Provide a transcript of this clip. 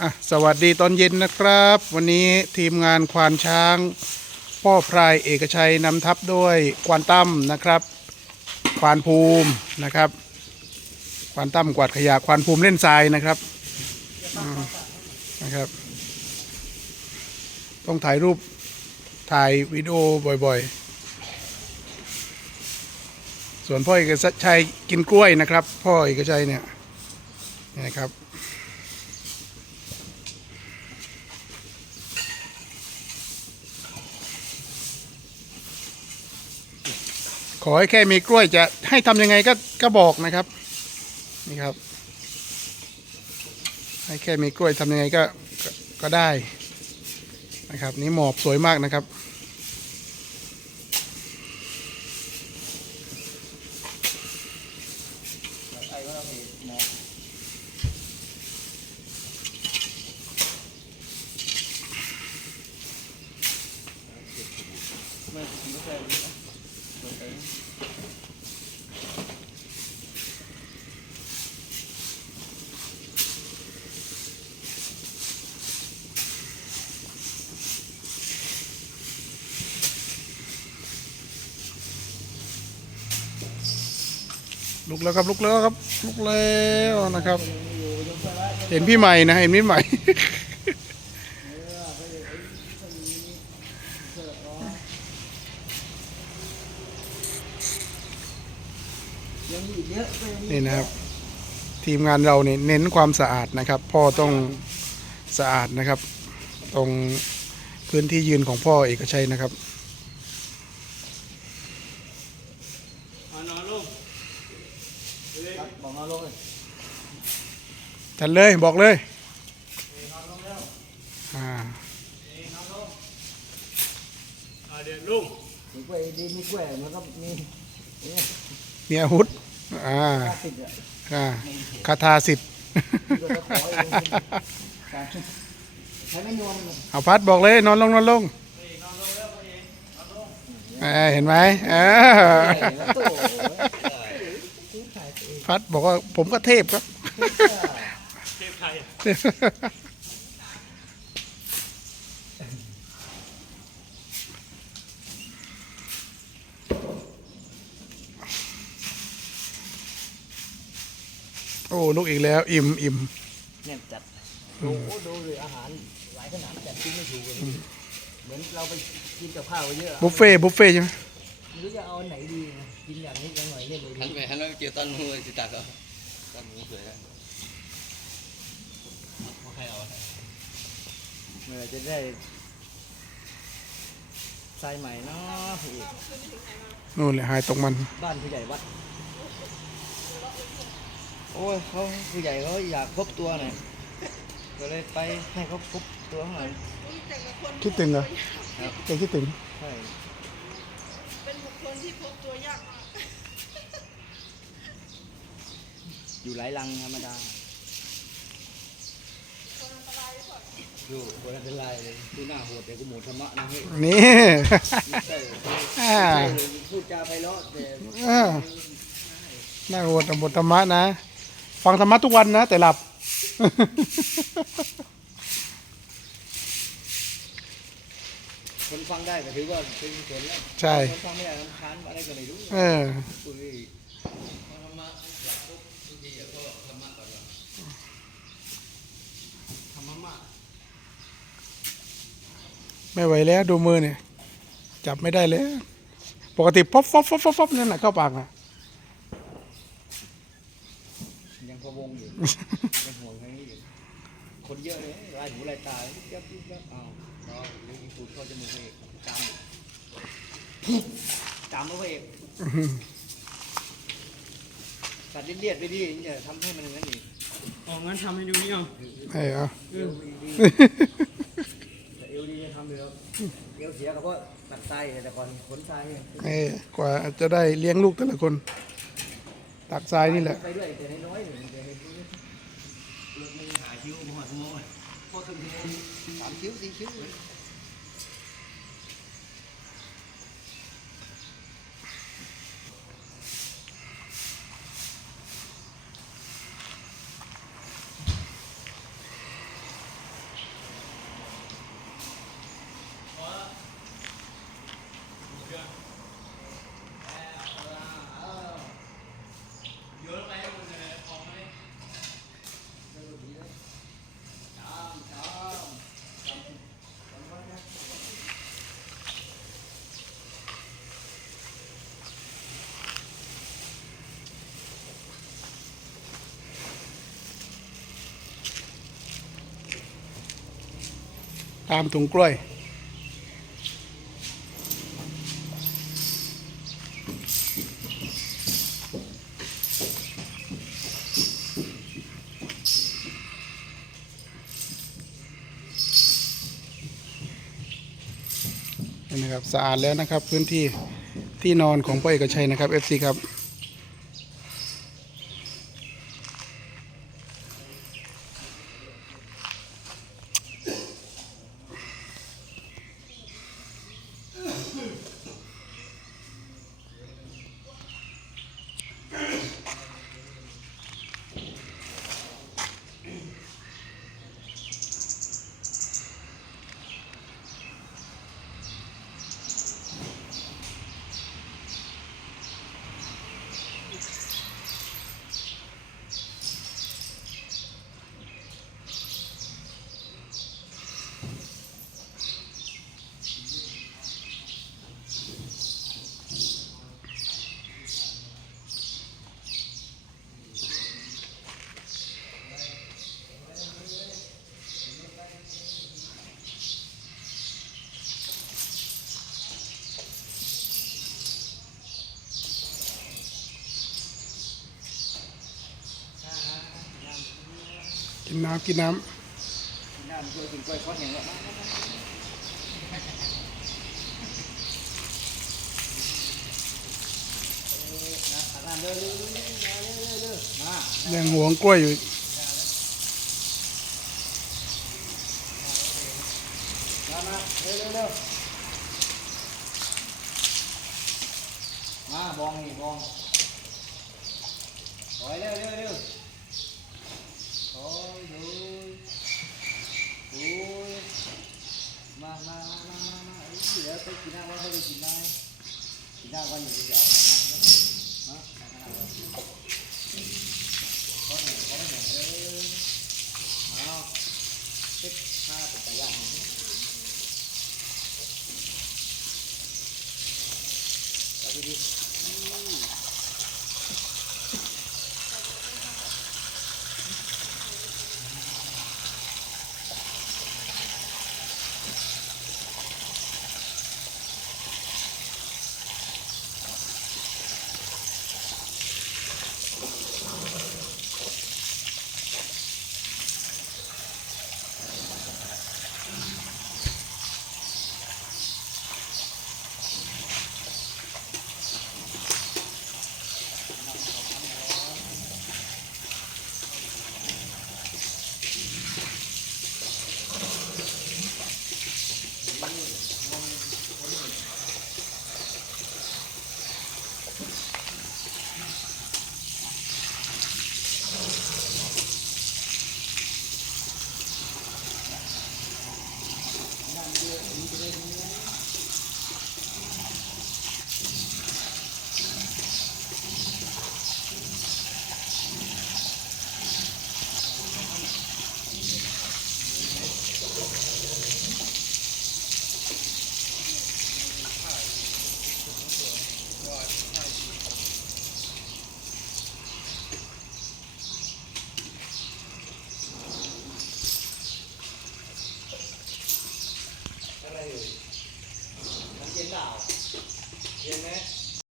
อะสวัสดีตอนเย็นนะครับ วันนี้ทีมงานควานช้าง พ่อพรายเอกชัยนำทัพด้วยควานตั้มนะครับ ควานภูมินะครับ ควานตั้มกวาดขยะควานภูมิเล่นทรายนะครับอืมนะครับ ต้องถ่ายรูปถ่ายวิดีโอบ่อยๆ ส่วนพ่อเอกชัยกินกล้วยนะครับ พ่อเอกชัยเนี่ยนี่นะครับ ขอให้แค่มีกล้วยจะให้ทำยังไงก็ก็บอกนะครับนี่ครับ ให้แค่มีกล้วยทำยังไงก็ก็ได้นะครับ นี่หมอบสวยมากนะครับ ลุกแล้วครับลุกแล้วครับลุกแล้วนะครับ เห็นพี่ใหม่นะเห็นพี่ใหม่เนี่นะครับ ทีมงานเราเนี่ยเน้นความสะอาดนะครับ พ่อต้องสะอาดนะครับ ตรงพื้นที่ยืนของพ่อเอกชัยนะครับ นอนลง ครับบอกมาลงเลย ทันเลยบอกเลยอ่าอ่าเดี๋ยวลุงมีกล้วยดีมีกล้วยมันก็มีเนี่ยมีอาวุธอ่าห้าสิบอะอ่าคาถาสิทธิ์ที่เราจะขอเองใช้ไม่นวลเลยเอาพัดบอกเลยนอนลงนอนลงเออเห็นไหมเออแล้วโตพัดบอกว่าผมก็เทพครับเทพไทย โอ้ลูกอีกแล้ว อิ่มอิ่มเนี่ยจัดดูดูเลยอาหารหลายขนาดจัดกินไม่ถูกเลยเหมือนเราไปกินกับข้าวเยอะบุฟเฟ่ต์บุฟเฟ่ต์ใช่ไหมไม่รู้จะเอาอันไหนดีนะกินอย่างนี้อย่างหน่อยเนี่ยเลยหันไปหันไปเกี่ยวต้นมือจิตักเอาต้นมือสวยแล้ว ให้เอาเมื่อจะได้ทรายใหม่เนาะอีกนู่นเลยหายตกมัน บ้านผู้ใหญ่วัด โอ้ยเขาผู้ใหญ่เขาอยากครบตัวหน่อยก็เลยไปให้เขาครบตัวหน่อยคิดถึงเหรอครับแกคิดถึงใช่เป็นบุคคลที่พบตัวยากมากอยู่หลายลังธรรมดา ดูคนละเป็นลายเลยดูหน้าโหดแต่กูหมดธรรมะนะเฮ้ยนี่ใช่อ่าพูดจาไพเราะแต่อ่าน่าโหดบทธรรมะนะ ฟังธรรมะทุกวันนะ แต่หลับ คนฟังได้ก็ถือว่าเป็นกุศลแล้วใช่ คนฟังไม่ได้รำคาญอะไรก็ไม่รู้เออคุย ไม่ไหวแล้วดูมือเนี่ย จับไม่ได้แล้ว ปกติป๊อปป๊อปป๊อปป๊อปป๊อปนั่นแหละเข้าปากนะยังพะวงอยู่ยังห่วงทางนี้อยู่คนเยอะเลยลายหูลายตายับยับยับอ้าวเราเลี้ยงสูดเข้าจมูกพระเอกจามจามพระเอกตัดเลียดๆไปดิอย่าทำให้มันอย่างนั้นอีกอ๋องั้นทำให้ดูนี่เอาเออเอาเอ อแต่เอวดีจะทำเลยแล้วเอวเสียก็เพราะตัดไส้แต่ก่อนขนไส้เออกว่าจะได้เลี้ยงลูกแต่ละคน ตักทรายนี่แหละไปด้วยแต่น้อยๆหนึ่งแต่เห็นหาคิ้วมาสมองพอถึงสามคิ้วสี่คิ้ว ตามถุงกล้วยนี่นะครับสะอาดแล้วนะครับพื้นที่ที่นอนของพ่อเอกชัยนะครับ FC ครับ กินน้ำกินน้น้ำช่วยกินกล้วยทอดแห้งแล้วยังหวงกล้วยอยู่มามาเร็วเร็วเร็วมาบองนี่บองถอยเร็วเร็วเร็ว ถอยดูดูมามามามามามาเอ้ยเดี๋ยวไปกินน้ำว่าเขาจะกิ